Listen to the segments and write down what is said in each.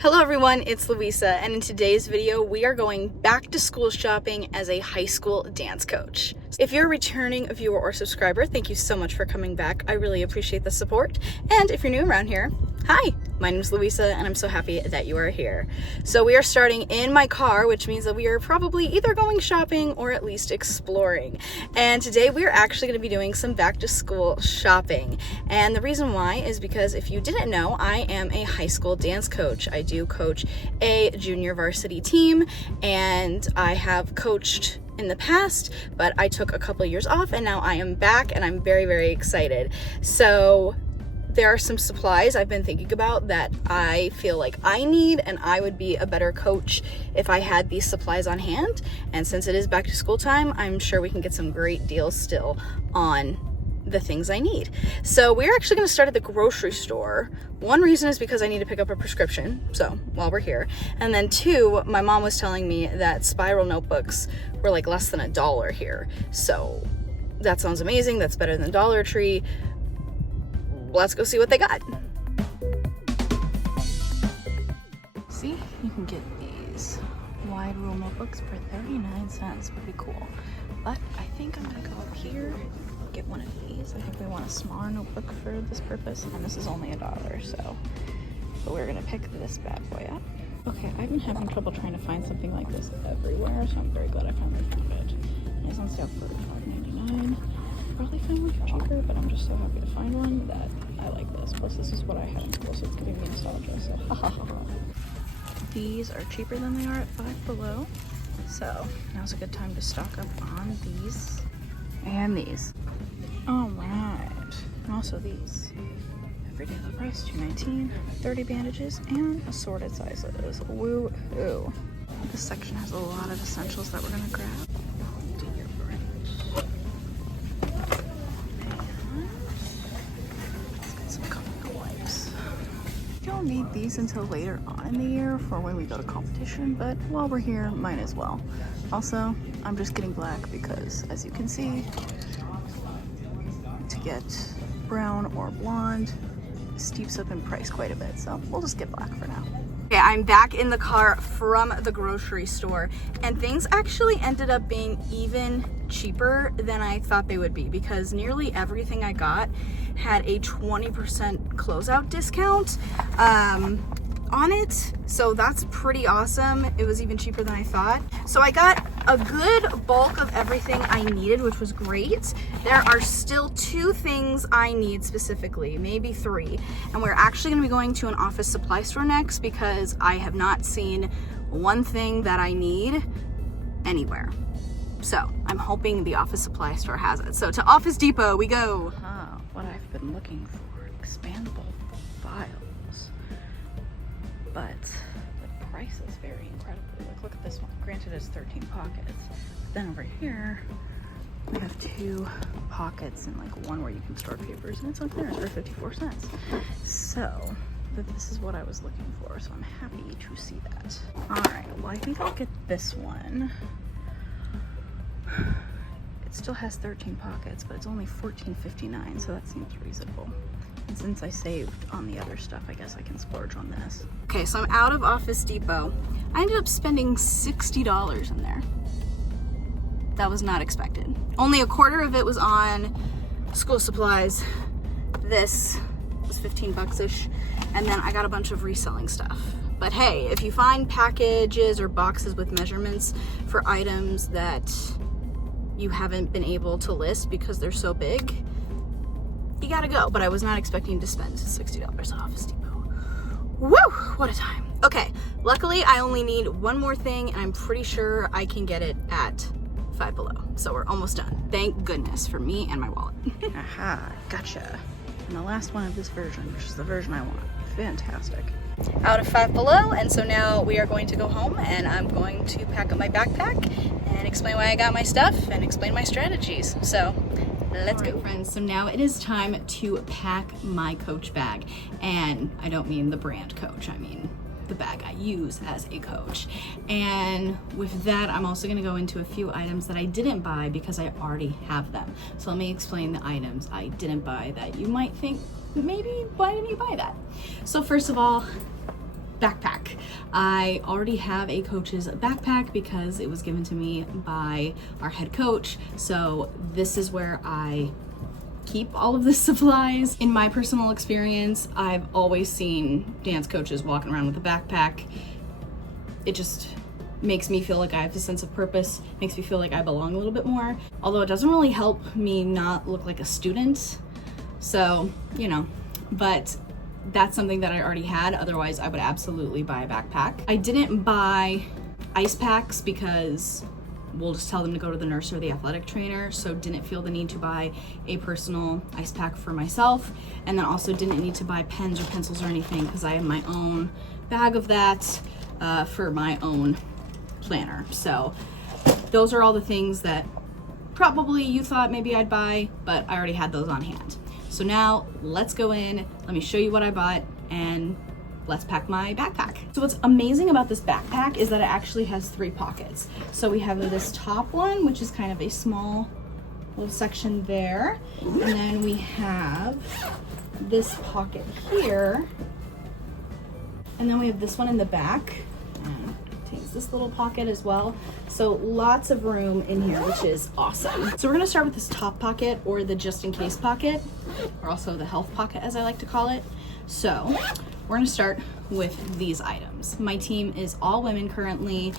Hello everyone, it's Louisa, and in today's video we are going back to school shopping as a high school dance coach. If you're a returning viewer or subscriber, thank you so much for coming back. I really appreciate the support. And if you're new around here, hi, my name is Louisa and I'm so happy that you are here. So we are starting in my car, which means that we are probably either going shopping or at least exploring. And today we are actually going to be doing some back to school shopping. And the reason why is because if you didn't know, I am a high school dance coach. I do coach a junior varsity team and I have coached in the past, but I took a couple of years off and now I am back and I'm very, very excited. So there are some supplies I've been thinking about that I feel like I need, and I would be a better coach if I had these supplies on hand. And since it is back to school time, I'm sure we can get some great deals still on the things I need. So we're actually going to start at the grocery store. One reason is because I need to pick up a prescription, so while we're here. And then two, my mom was telling me that spiral notebooks were like less than $1 here. So that sounds amazing. That's better than Dollar Tree. Let's go see what they got. See, you can get these wide rule notebooks for 39 cents. Pretty cool. But I think I'm gonna go up here, get one of these. I think we want a smaller notebook for this purpose, and this is only $1, so. But we're gonna pick this bad boy up. Okay, I've been having trouble trying to find something like this everywhere, so I'm very glad I finally found it. And it's on sale for $5.99. Probably find one for cheaper, but I'm just so happy to find one that I like this. Plus, this is what I had in school, so it's giving me nostalgia. So, ha ha ha. These are cheaper than they are at Five Below, so now's a good time to stock up on these and these. All right, and also these. Everyday low price, $2.19. 30 bandages and assorted sizes. Woo-hoo! This section has a lot of essentials that we're gonna grab. Don't need these until later on in the year for when we go to competition, but while we're here, might as well. Also, I'm just getting black because, as you can see, to get brown or blonde steeps up in price quite a bit, so we'll just get black for now. Okay, I'm back in the car from the grocery store, and things actually ended up being even cheaper than I thought they would be because nearly everything I got had a 20% closeout discount on it, so that's pretty awesome. It was even cheaper than I thought. So I got a good bulk of everything I needed, which was great. There are still 2 things I need specifically, maybe 3, and we're actually going to be going to an office supply store next because I have not seen one thing that I need anywhere. So I'm hoping the office supply store has it. So to Office Depot we go. What I've been looking for, expandable files. But the price is very incredible. Like, look at this one. Granted, it's 13 pockets. But then over here, we have 2 pockets and like one where you can store papers, and it's on clearance for 54 cents. So this is what I was looking for, so I'm happy to see that. All right, well, I think I'll get this one. It still has 13 pockets, but it's only $14.59, so that seems reasonable. And since I saved on the other stuff, I guess I can splurge on this. Okay, so I'm out of Office Depot. I ended up spending $60 in there. That was not expected. Only a quarter of it was on school supplies. This was 15 bucks-ish. And then I got a bunch of reselling stuff. But hey, if you find packages or boxes with measurements for items that you haven't been able to list because they're so big, you gotta go. But I was not expecting to spend $60 at Office Depot. Woo, what a time. Okay, luckily I only need one more thing and I'm pretty sure I can get it at Five Below. So we're almost done. Thank goodness for me and my wallet. Aha, gotcha. And the last one of this version, which is the version I want. Fantastic. Out of Five Below, and so now we are going to go home and I'm going to pack up my backpack and explain why I got my stuff and explain my strategies. So let's go. Friends, so now it is time to pack my Coach bag, and I don't mean the brand Coach, I mean the bag I use as a coach. And with that, I'm also gonna go into a few items that I didn't buy because I already have them. So let me explain the items I didn't buy that you might think, maybe why didn't you buy that? So first of all, backpack. I already have a coach's backpack because it was given to me by our head coach. So this is where I keep all of the supplies. In my personal experience, I've always seen dance coaches walking around with a backpack. It just makes me feel like I have a sense of purpose, makes me feel like I belong a little bit more. Although it doesn't really help me not look like a student. So, you know, but that's something that I already had. Otherwise, I would absolutely buy a backpack. I didn't buy ice packs because we'll just tell them to go to the nurse or the athletic trainer. So didn't feel the need to buy a personal ice pack for myself. And then also didn't need to buy pens or pencils or anything because I have my own bag of that for my own planner. So those are all the things that probably you thought maybe I'd buy, but I already had those on hand. So now let's go in, let me show you what I bought, and let's pack my backpack. So what's amazing about this backpack is that it actually has 3 pockets. So we have this top one, which is kind of a small little section there. And then we have this pocket here. And then we have this one in the back. And it takes this little pocket as well. So lots of room in here, which is awesome. So we're gonna start with this top pocket, or the just in case pocket, or also the health pocket as I like to call it. So we're gonna start with these items. My team is all women currently.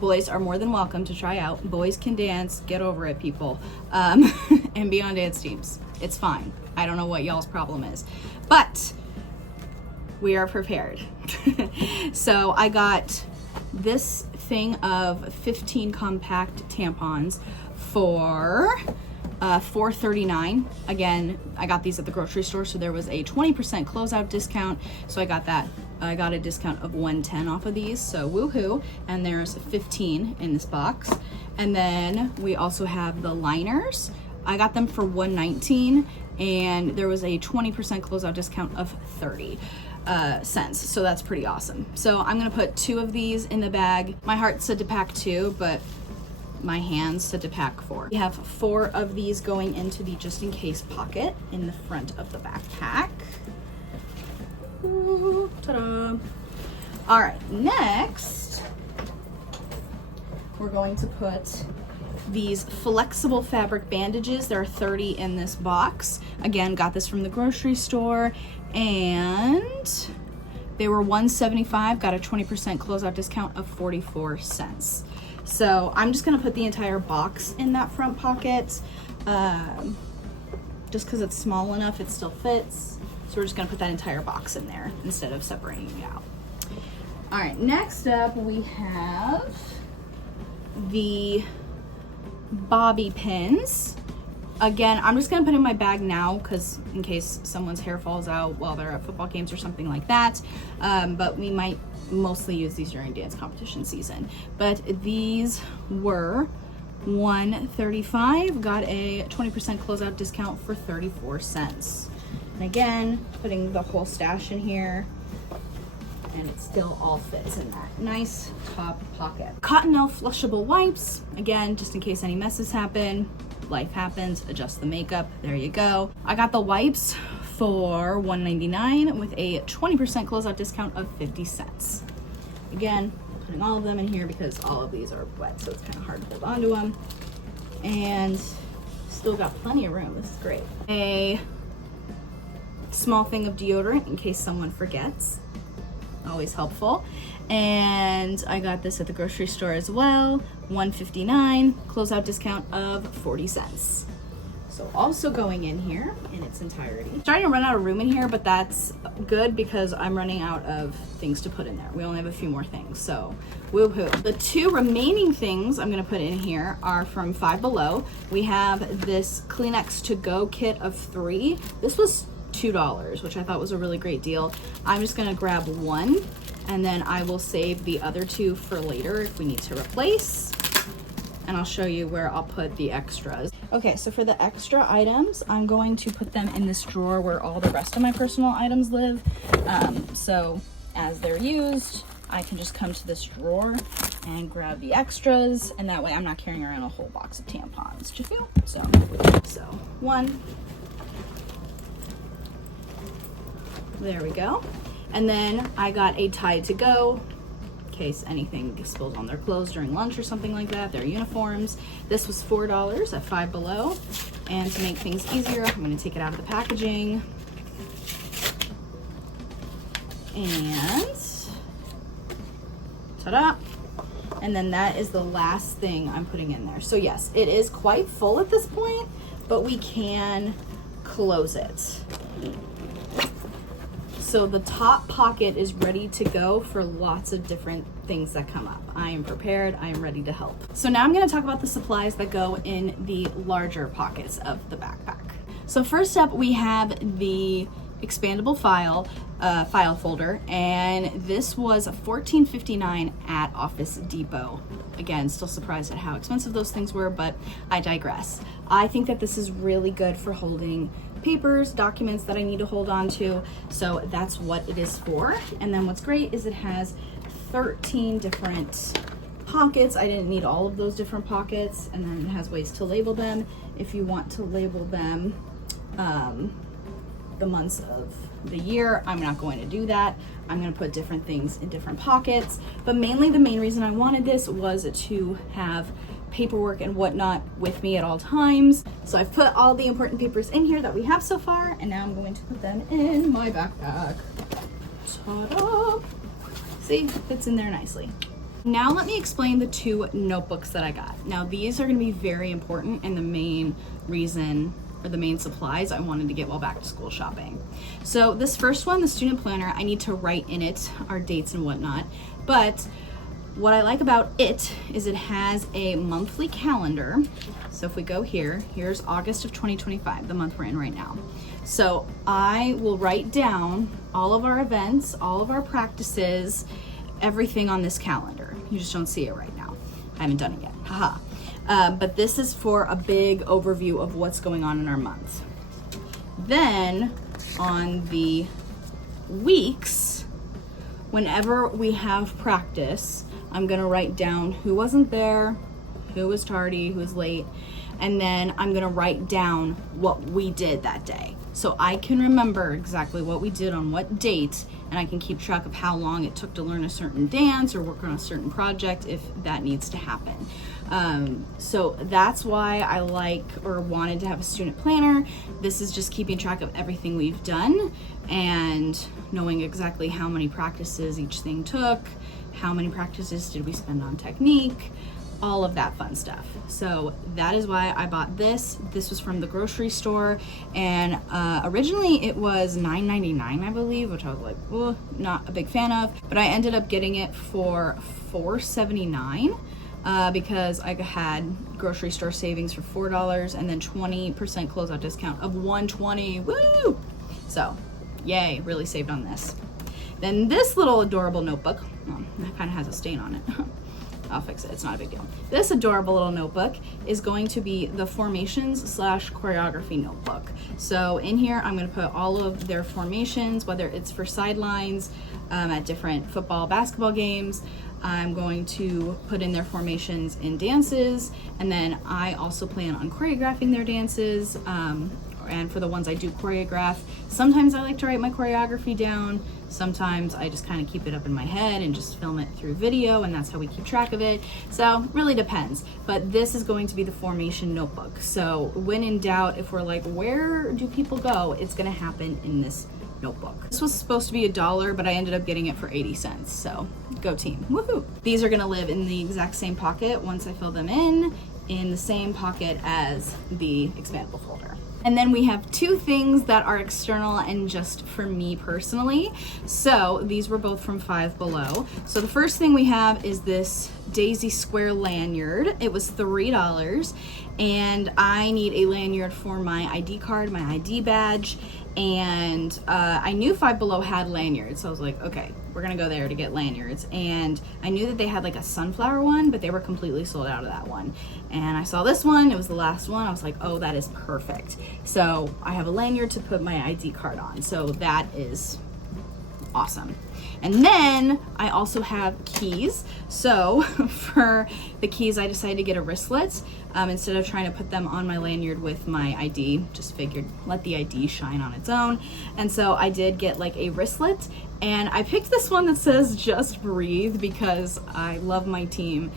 Boys are more than welcome to try out. Boys can dance, get over it, people. And be on dance teams. It's fine. I don't know what y'all's problem is, but we are prepared. So I got this thing of 15 compact tampons for $4.39. Again, I got these at the grocery store, so there was a 20% closeout discount. So I got that. I got a discount of $110 off of these, so woohoo. And there's 15 in this box. And then we also have the liners. I got them for $119, and there was a 20% closeout discount of 30 cents. So that's pretty awesome. So I'm gonna put 2 of these in the bag. My heart said to pack 2, but my hands said to pack 4. We have 4 of these going into the just in case pocket in the front of the backpack. Ooh, ta-da. All right, next we're going to put these flexible fabric bandages. There are 30 in this box. Again, got this from the grocery store, and they were $175, got a 20% closeout discount of 44 cents. So I'm just gonna put the entire box in that front pocket, just because it's small enough, it still fits. So we're just gonna put that entire box in there instead of separating it out. All right, next up we have the bobby pins. Again, I'm just gonna put in my bag now because in case someone's hair falls out while they're at football games or something like that. But we might mostly use these during dance competition season. But these were $135, got a 20% closeout discount for 34 cents. And again, putting the whole stash in here, and it still all fits in that nice top pocket. Cottonelle flushable wipes, again, just in case any messes happen. Life happens, adjust the makeup, there you go. I got the wipes for $1.99 with a 20% closeout discount of 50 cents. Again, putting all of them in here because all of these are wet, so it's kind of hard to hold on to them. And still got plenty of room, this is great. A small thing of deodorant in case someone forgets, always helpful. And I got this at the grocery store as well, $1.59, closeout discount of 40 cents. So also going in here in its entirety. Starting to run out of room in here, but that's good because I'm running out of things to put in there. We only have a few more things, so woohoo. The 2 remaining things I'm gonna put in here are from Five Below. We have this Kleenex to go kit of 3. This was $2, which I thought was a really great deal. I'm just gonna grab 1, and then I will save the other 2 for later if we need to replace. And I'll show you where I'll put the extras. Okay, so for the extra items, I'm going to put them in this drawer where all the rest of my personal items live. So as they're used, I can just come to this drawer and grab the extras, and that way I'm not carrying around a whole box of tampons. Do you feel? So 1. There we go. And then I got a Tide to Go in case anything gets spilled on their clothes during lunch or something like that, their uniforms. This was $4 at Five Below. And to make things easier, I'm gonna take it out of the packaging. And ta-da! And then that is the last thing I'm putting in there. So yes, it is quite full at this point, but we can close it. So the top pocket is ready to go for lots of different things that come up. I am prepared, I am ready to help. So now I'm gonna talk about the supplies that go in the larger pockets of the backpack. So first up, we have the expandable file folder, and this was $14.59 at Office Depot. Again, still surprised at how expensive those things were, but I digress. I think that this is really good for holding papers, documents that I need to hold on to, so that's what it is for. And then what's great is it has 13 different pockets. I didn't need all of those different pockets, and then it has ways to label them if you want to label them the months of the year. I'm not going to do that. I'm going to put different things in different pockets, but mainly the main reason I wanted this was to have paperwork and whatnot with me at all times. So I've put all the important papers in here that we have so far, and now I'm going to put them in my backpack. Ta-da! See, fits in there nicely. Now let me explain the two notebooks that I got. Now these are going to be very important and the main reason, or the main supplies I wanted to get while back to school shopping. So this first one, the student planner, I need to write in it our dates and whatnot, but what I like about it is it has a monthly calendar. So if we go here, here's August of 2025, the month we're in right now. So I will write down all of our events, all of our practices, everything on this calendar. You just don't see it right now. I haven't done it yet, haha. But this is for a big overview of what's going on in our month. Then on the weeks, whenever we have practice, I'm gonna write down who wasn't there, who was tardy, who was late, and then I'm gonna write down what we did that day. So I can remember exactly what we did on what date, and I can keep track of how long it took to learn a certain dance or work on a certain project if that needs to happen. So that's why I like or wanted to have a student planner. This is just keeping track of everything we've done and knowing exactly how many practices each thing took, how many practices did we spend on technique, all of that fun stuff. So that is why I bought this. This was from the grocery store, and originally it was $9.99, I believe, which I was like, well, not a big fan of, but I ended up getting it for $4.79 because I had grocery store savings for $4 and then 20% closeout discount of $120. Woo! So yay, really saved on this. Then this little adorable notebook, that kind of has a stain on it. I'll fix it, it's not a big deal. This adorable little notebook is going to be the formations / choreography notebook. So in here, I'm gonna put all of their formations, whether it's for sidelines at different football, basketball games. I'm going to put in their formations in dances, and then I also plan on choreographing their dances. And for the ones I do choreograph, sometimes I like to write my choreography down. Sometimes I just kind of keep it up in my head and just film it through video, and that's how we keep track of it. So really depends, but this is going to be the formation notebook. So when in doubt, if we're like, where do people go? It's gonna happen in this notebook. This was supposed to be $1, but I ended up getting it for 80 cents. So go team, woohoo. These are gonna live in the exact same pocket once I fill them in the same pocket as the expandable folder. And then we have two things that are external and just for me personally. So these were both from Five Below. So the first thing we have is this Daisy Square lanyard. It was $3, and I need a lanyard for my ID card, my ID badge, and I knew Five Below had lanyards, so I was like, okay, we're gonna go there to get lanyards. And I knew that they had like a sunflower one, but they were completely sold out of that one. And I saw this one, it was the last one. I was like, oh, that is perfect. So I have a lanyard to put my ID card on. So that is awesome. And then I also have keys. So for the keys, I decided to get a wristlet instead of trying to put them on my lanyard with my ID. Just figured let the ID shine on its own. And so I did get like a wristlet, and I picked this one that says just breathe because I love my team.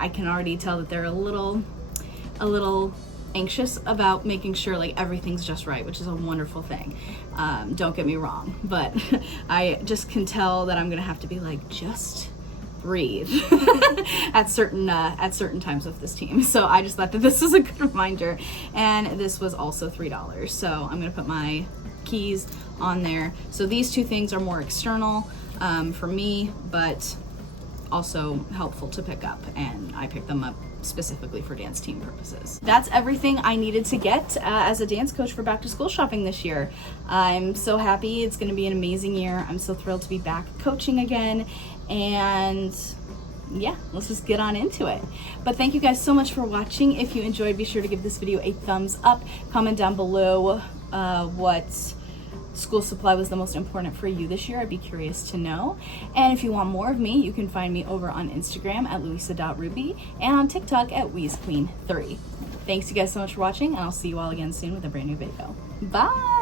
I can already tell that they're a little anxious about making sure like everything's just right, which is a wonderful thing. Don't get me wrong, but I just can tell that I'm gonna have to be like, just breathe at certain times with this team. So I just thought that this was a good reminder, and this was also $3. So I'm gonna put my keys on there. So these two things are more external for me, but also helpful to pick up, and I picked them up specifically for dance team purposes. That's everything I needed to get as a dance coach for back to school shopping this year. I'm so happy. It's going to be an amazing year. I'm so thrilled to be back coaching again, and yeah, let's just get on into it. But thank you guys so much for watching. If you enjoyed, be sure to give this video a thumbs up. Comment down below what school supply was the most important for you this year. I'd be curious to know. And if you want more of me, you can find me over on Instagram at louisa.ruby and on TikTok at WeezQueen3. Thanks you guys so much for watching, and I'll see you all again soon with a brand new video. Bye!